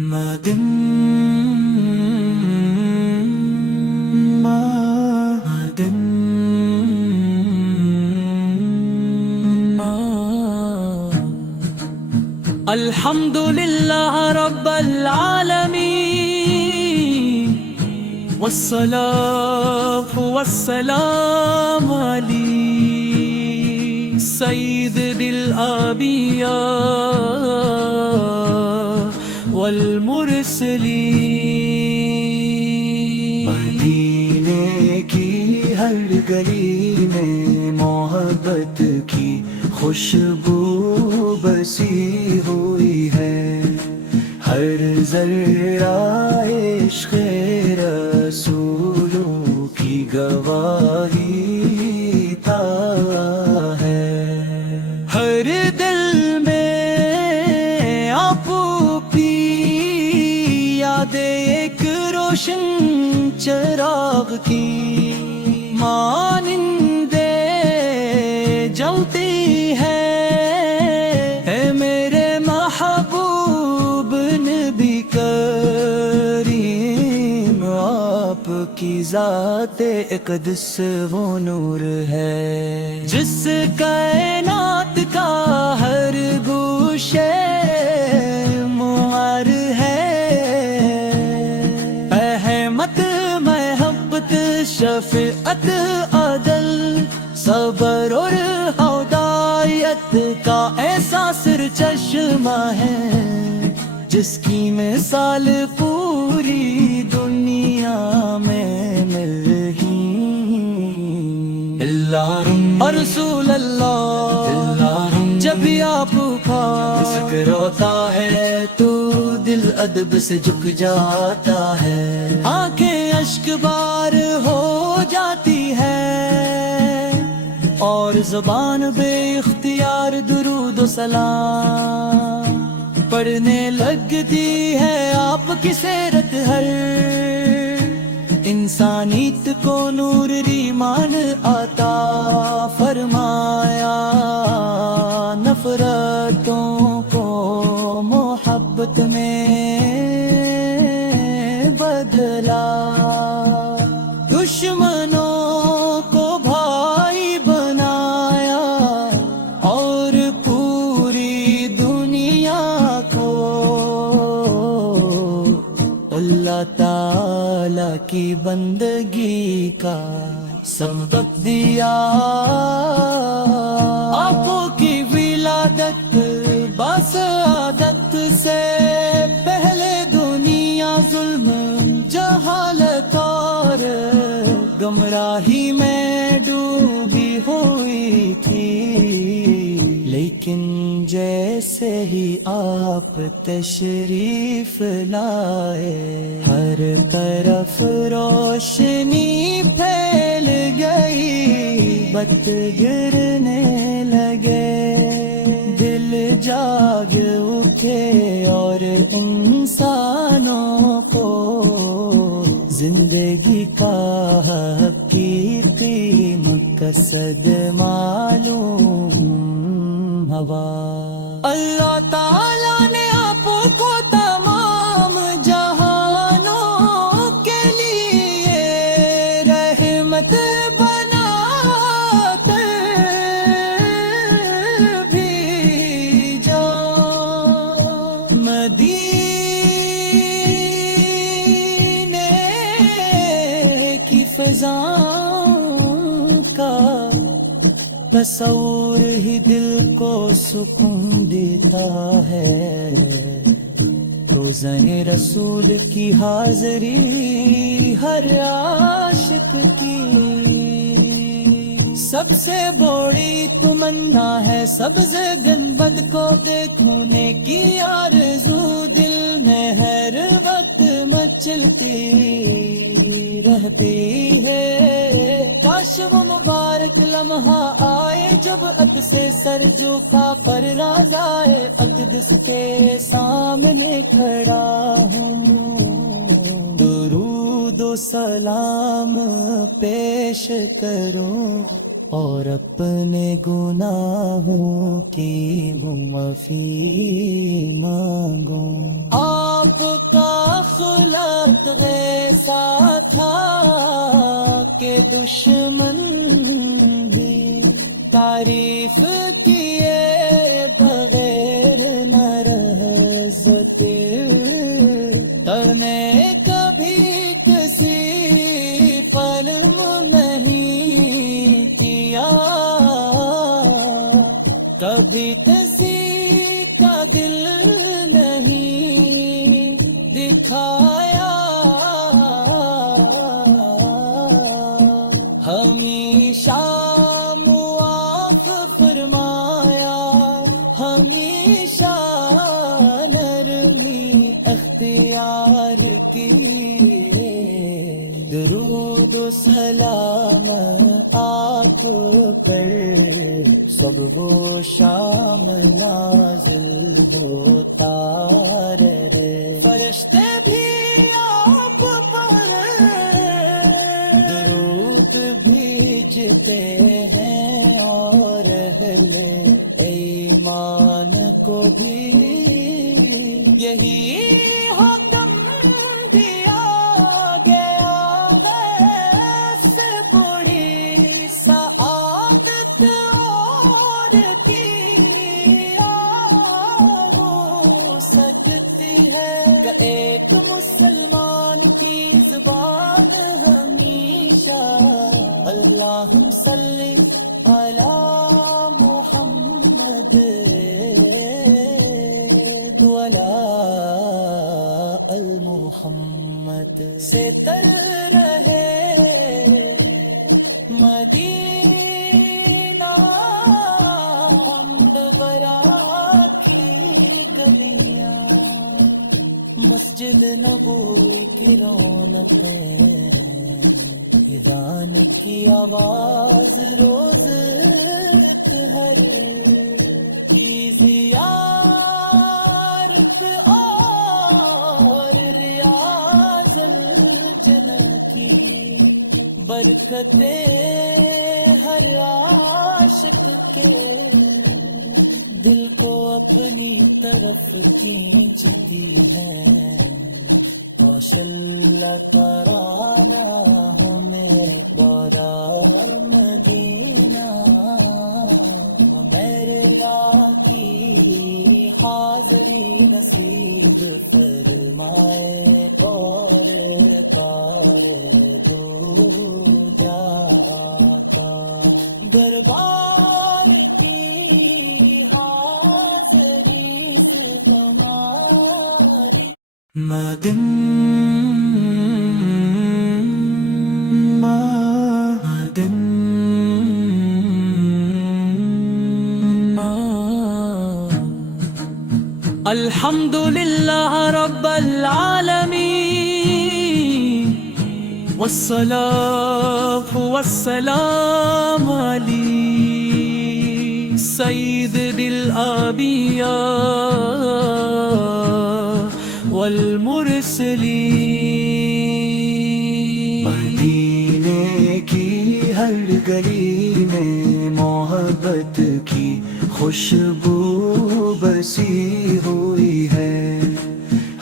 مدن مدن الحمد لله رب العالمين والصلاة والسلام على سيد الأنبياء والمرسلين مدینے کی ہر گلی میں محبت کی خوشبو بسی ہوئی ہے، ہر ذرہ عشق رسولوں کی گواہی تا ہے، ہر دل میں آپ کی یاد ایک روشن چراغ کی مانندے جلتی ہے، میرے محبوب نبی کریم آپ کی ذات اقدس وہ نور ہے جس کائنات کا ہر گوشے معمر ہے، رحمت محبت شفقت عدل صبر اور ہدایت کا ایسا سر چشمہ ہے، جس کی مثال پوری دنیا میں نہیں، اللہ رسول اللہ جب آپ کا ذکر ہوتا ہے تو دل ادب سے جھک جاتا ہے، آنکھیں اشک بار ہو جاتی ہے اور زبان بے اختیار درود و سلام پڑھنے لگتی ہے آپ کی سیرت، ہر انسانیت کو نور ایمان عطا فرمایا، نفرتوں کو محبت میں بدلا، دشمنوں کو بھائی بنایا اور پوری دنیا کو اللہ تعالی کی بندگی کا سبق دیا، آپ کی ولادت بسعادت سے پہلے دنیا ظلم جہالت اور گمراہی میں ڈوبی ہوئی تھی، لیکن جیسے ہی آپ تشریف لائے ہر طرف روشنی پھیل گئی، بت گرنے لگے، دل جاگ اٹھے اور انسانوں کو زندگی کا حقیقی مقصد معلوم ہوا، اللہ تعالیٰ نے آپ کو تمام جہانوں کے لیے رحمت بنا کر بھیجا، مدینے کی فضاؤں کا تصور ہی دل کو سکون دیتا ہے، روزن رسول کی حاضری ہر عاشق کی سب سے بڑی تمنا ہے، سبز گنبد کو دیکھنے کی آرزو دل میں ہر وقت مچلتی رہتی ہے، کاش وہ مبارک لمحہ آئے جب عکس سر جوفا پر راضائے اقدس کے سامنے کھڑا ہوں، درود و سلام پیش کروں اور اپنے گناہوں کی معافی مانگوں، آپ ایسا تھا کہ دشمن بھی تعریف کیے بغیر نہ رہ سکے، کرنے کبھی کسی قلم نہیں کیا، کبھی کسی کا دل نہیں دکھایا، ہمیشہ معاف فرمایا، ہمیشہ نرمی اختیار کی، درود و سلام آپ پر صبح و شام نازل ہوتا رہے، فرشتے بھی آپ پر درود بھیجتے ہیں، اور اہل ایمان کو بھی یہی حکم دیا گیا ہے، سے بڑی سعادت اور کیا ہو سکتی ہے کہ ایک مسلمان کی زبان ہمیشہ اللہم صلی علی محمد وعلی المحمد سے تر رہے مدینہ، حمد برات کی گلیاں، مسجد نبوی کی رونقیں، اذان کی آواز روز ہر کی زیارت، اور ریاض الجنہ کی برکتیں ہر عاشق کے دل کو اپنی طرف کھینچتی ہے، کوشل کرانا ہمیں بارہ مدینہ، میرے کی حاضری نصیب فرمائے، اور کار جو جاتا دربار کی حاضری سے ہماری مدن الحمد للہ رب العالمین، والصلاة والسلام علی سید الانبیاء والمرسلین۔ مدینے کی ہر گلی میں محبت کی خوشبو بسی ہوئی ہے،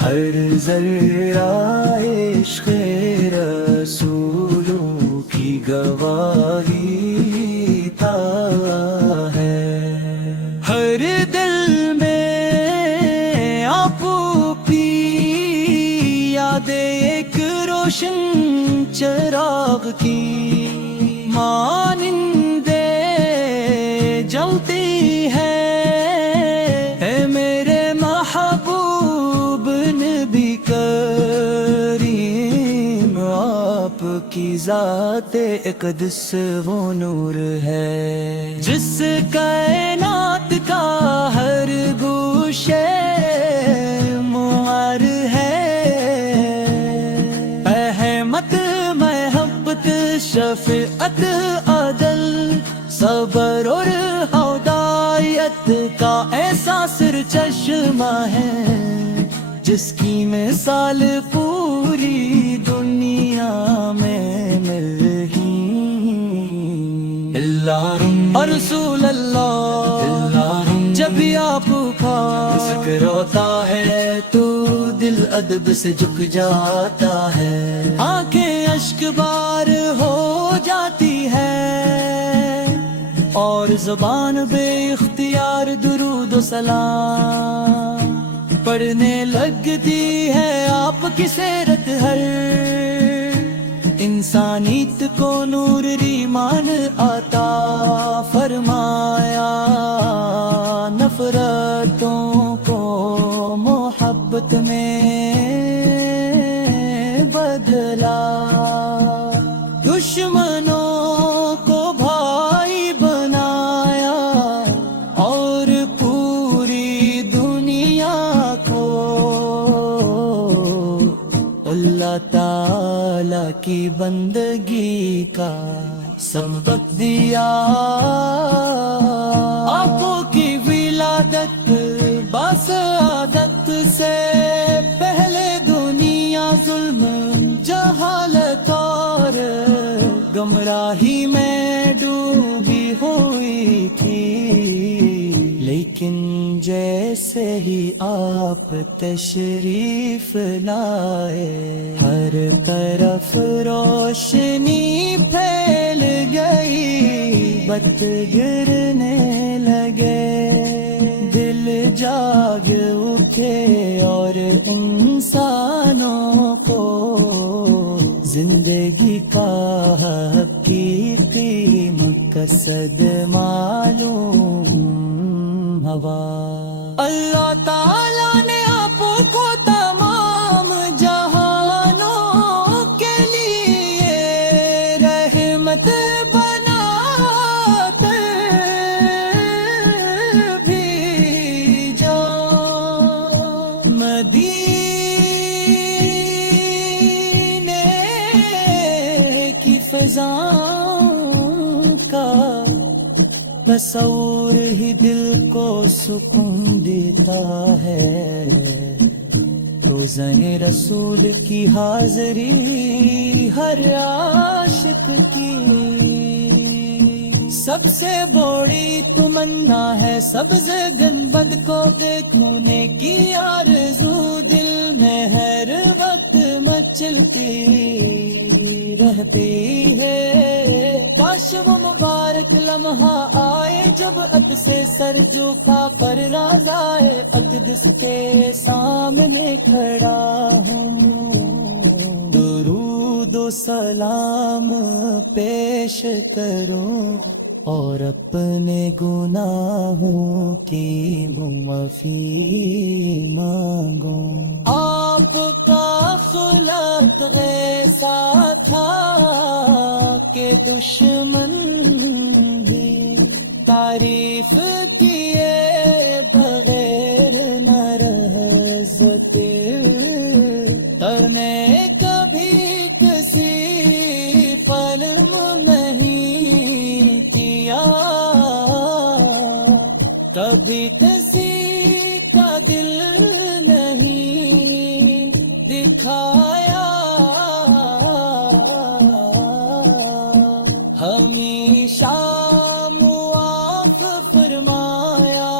ہر ذرہ عشق رسولوں کی گواہی تا ہے، ہر دل میں آپ کی یاد ایک روشن چراغ کی مانندے جلتی ہے، میرے محبوب نبی کریم آپ کی ذات اقدس وہ نور ہے، جس کائنات کا ہر گوشے مہر ہے، رحمت محبت شفقت عدل صبر اور ہدایت کا ایسا سر چشمہ ہے، جس کی مثال پوری دنیا میں نہیں، اللہ رسول اللہ جب آپ کھا عشق روتا ہے تو دل ادب سے جھک جاتا ہے، آنکھیں اشک بار ہو جاتی ہے اور زبان بے اختیار درود و سلام پڑھنے لگتی ہے آپ کی سیرت ہر انسانیت کو نور ایمان عطا فرمایا، نفرتوں کو محبت میں بدلا، دشمنوں کو بھائی بنایا اور پوری دنیا کو اللہ تعالی کی بندگی کا سبق دیا۔ آپ کی ولادت بسعادت سے پہلے دنیا ظلم جہالت اور گمراہی میں ڈوبی ہوئی تھی، لیکن جیسے ہی آپ تشریف لائے ہر طرف روشنی پھیل گئی، بت گرنے لگے، دل جاگ اٹھے اور انسانوں کو زندگی کا حقیقی مقصد معلوم ہوا۔ اللہ تعالیٰ نے آپ کو تمام جہانوں کے لیے رحمت بنا کر بھیجا، مدینے کی فضاؤں کا تصور ہی دل کو سکون دیتا ہے، روزن رسول کی حاضری ہر عاشق کی سب سے بڑی تمنا ہے، سبز گنبد کو دیکھنے کی آرزو دل میں ہر وقت مچلتی رہتی ہے، کاش وہ مبارک لمحہ آئے جب عد سے سر جھکا کر رضائے اقدس کے سامنے کھڑا ہوں، درود و سلام پیش کروں اور اپنے گناہوں کی معافی مانگوں۔ آپ کا خلق ایسا تھا کہ دشمن بھی تعریف کیے بغیر نہ رہ سکتے، کرنے کبھی کسی پلم نہیں کیا، کبھی کسی کا دل نہیں دکھایا، ہمیشہ معاف فرمایا،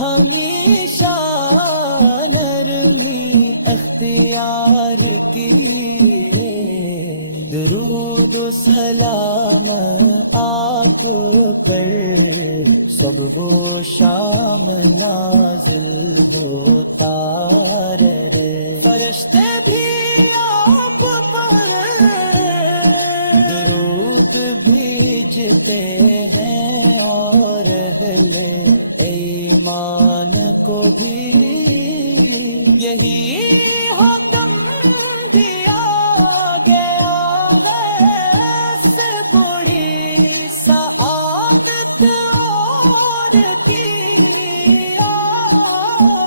ہمیشہ نرمی اختیار کی، درود و سلام آپ پر صبح و شام نازل ہوتا رہے، فرشتے بھی آپ پر درود بھیجتے ہیں اور اہل ایمان کو بھی یہی حکم دیا گیا ہے، سے بڑی سعادت اور کیا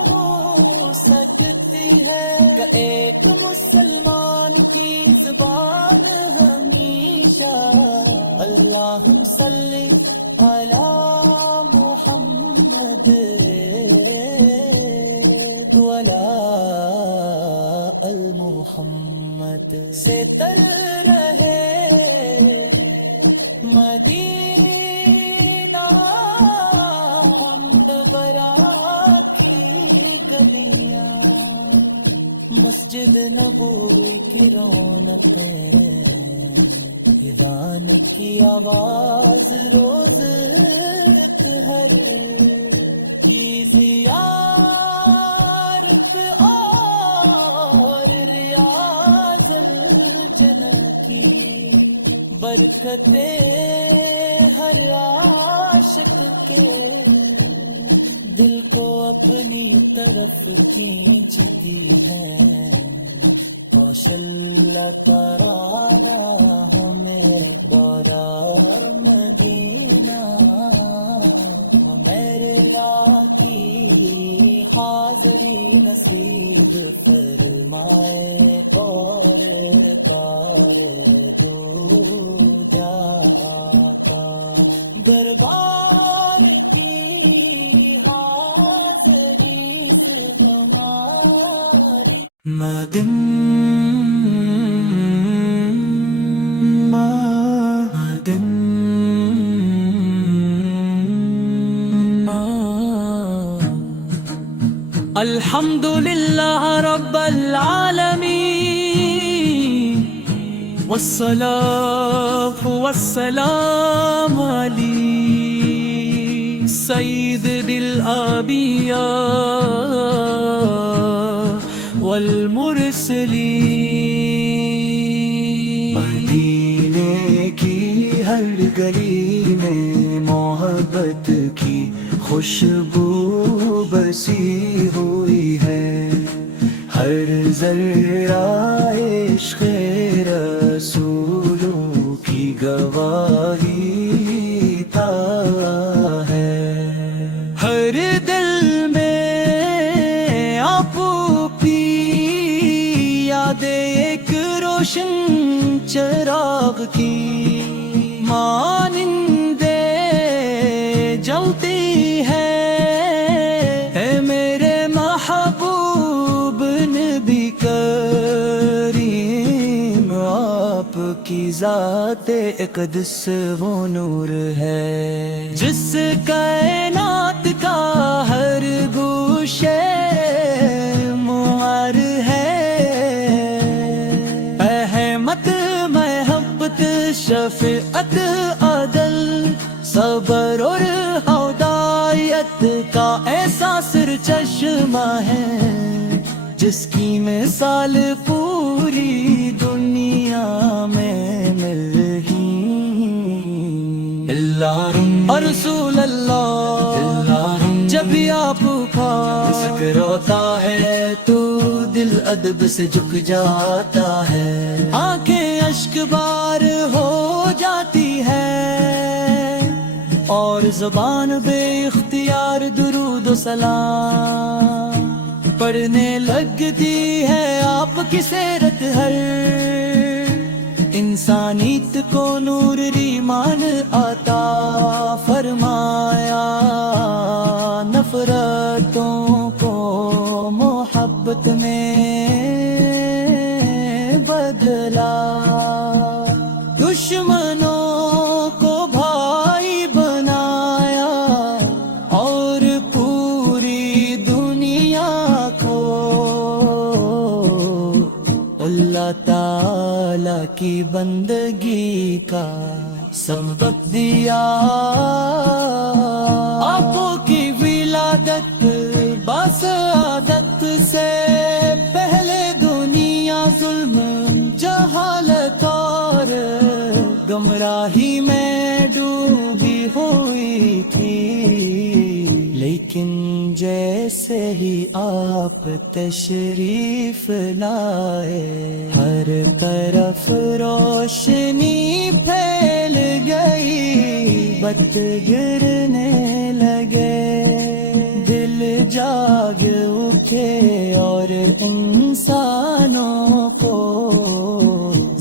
ہو سکتی ہے، کہ ایک مسلمان کی زبان ہمیشہ اللہم صلی علی محمد وعلی المحمد سے تر رہے، مدینہ حمد برات مسجد نبوی کی رونقیں، ایران کی آواز روز ہر کی زیارت اور ریاض الجنہ کی برکتیں ہر عاشق کے دل کو اپنی طرف کھینچتی ہے۔ ماشاءاللہ ترانہ ہمیں بارار مدینہ، میرے آقی حاضری نصیب فرمائے، اور کار دو جاتا دربار کی حاضری سے ہماری مدن الحمدللہ رب العالمین، والصلاة والسلام علی سید الانبیاء والمرسلین۔ مدینے کی ہر گلی میں محبت کی خوشبو بسی ہوئی ہے، ہر ذرہ عشق رسولوں کی گواہی تا ہے، ہر دل میں آپ کی یاد ایک روشن چراغ کی مانندے جلتی ہے، کی ذات اقدس وہ نور ہے جس کائنات کا ہر گوشے معر ہے، رحمت محبت شفقت عدل صبر اور ہدایت کا ایسا سرچشمہ ہے، جس کی مثال پوری دنیا میں ملہی۔ اللہ رسول اللہ جب آپ کا ذکر ہوتا ہے تو دل ادب سے جھک جاتا ہے، آنکھیں اشک بار ہو جاتی ہے، اور زبان بے اختیار درود و سلام پڑھنے لگتی ہے آپ کی سیرت، ہر انسانیت کو نور ایمان عطا فرمایا، نفرتوں کو محبت میں بدلا، دشمنوں کو بھائی بنایا، اور پوری دنیا کو اللہ تعالی کی بندگی کا سبق دیا۔ آپ کی ولادت بسعادت سے پہلے دنیا ظلم جہالت اور گمراہی میں ڈوبی ہوئی تھی، لیکن جیسے ہی آپ تشریف لائے ہر طرف روشنی پھیل گئی، بت گرنے لگے، دل جاگ اٹھے، اور انسانوں کو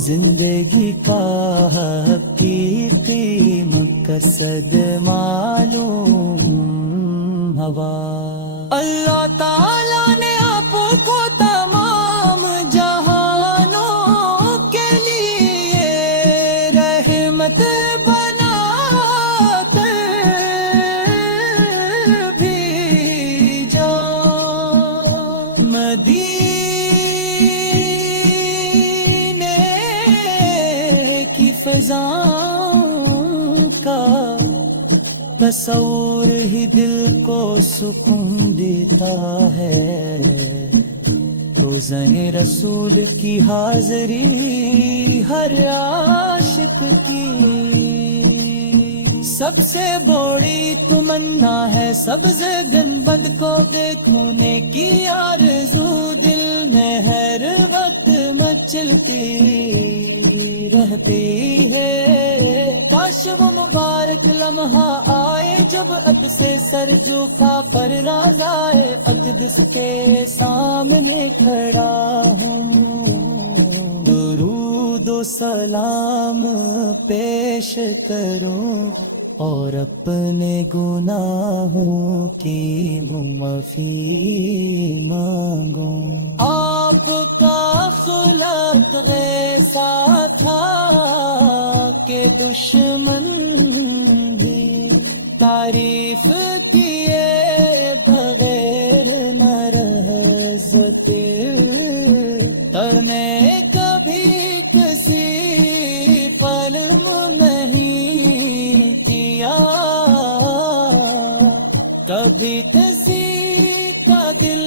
زندگی کا حقیقی مقصد معلوم ہوا۔ اللہ تعالیٰ نے آپ کو تمام جہانوں کے لیے رحمت بنا کر بھیجا، مدینہ نظام کا تصور ہی دل کو سکون دیتا ہے، روزن رسول کی حاضری ہر عاشق کی سب سے بڑی تمنا ہے، سبز گنبد کو دیکھنے کی آرزو دل میں ہر وقت مچلتی رہتی ہے، کاش وہ مبارک لمحہ آئے جب عکس سر جوخا پر راز آئے، اقدس کے سامنے کھڑا ہوں، درود و سلام پیش کروں اور اپنے گناہوں کی معافی مانگوں۔ آپ کا خلق ایسا تھا کہ دشمن بھی تعریف کیے بغیر نہ رہ سکتے، ترنے کبھی کسی قلم نہیں کیا، کبھی کسی کا دل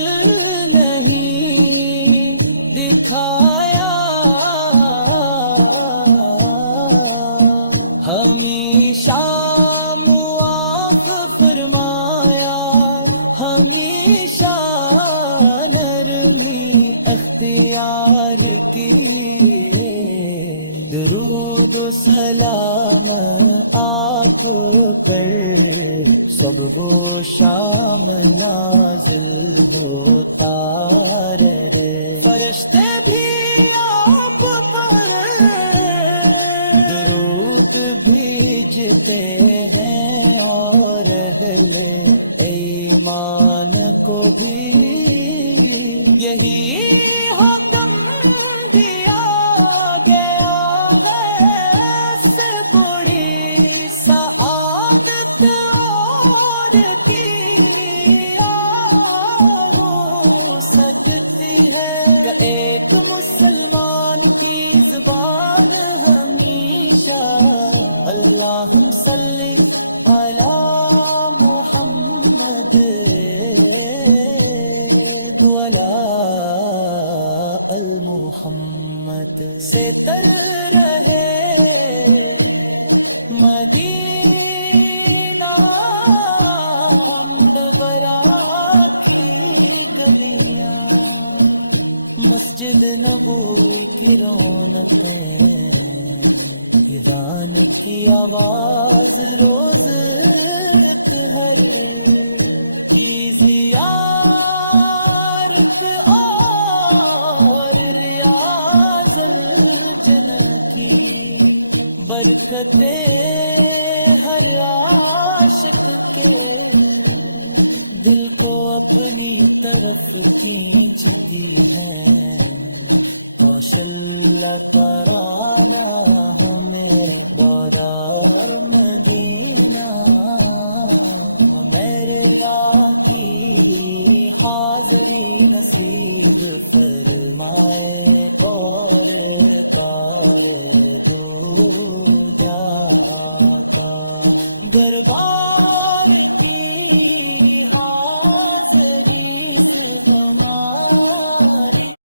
نہیں دکھایا، ہمیشہ معاف فرمایا، ہمیشہ نرمی اختیار کی، درود و سلام آپ پر صبح و شام نازل ہوتا رہے، فرشتے بھی آپ پر درود بھیجتے ہیں اور اہل ایمان کو بھی یہی حکم دیا گیا ہے، سے بڑی سعادت اور کیا ہو سکتی ہے کہ ایک مسلمان کی زبان ہمیشہ اللہم صلی علی محمد وعلی المحمد سے تر رہے، مدینہ حمد برات کی گلیاں، مسجد نبوی کی رونقیں، اذان کی آواز روز ہر کی زیارت اور ریاض الجنہ کی برکتیں ہر عاشق کے دل کو اپنی طرف کھینچتی ہے، ماشاءاللہ ترانہ ہمیں بارار مدینہ، میرے لا کی حاضری نصیب فرمائے اور کار دو جا کا دربار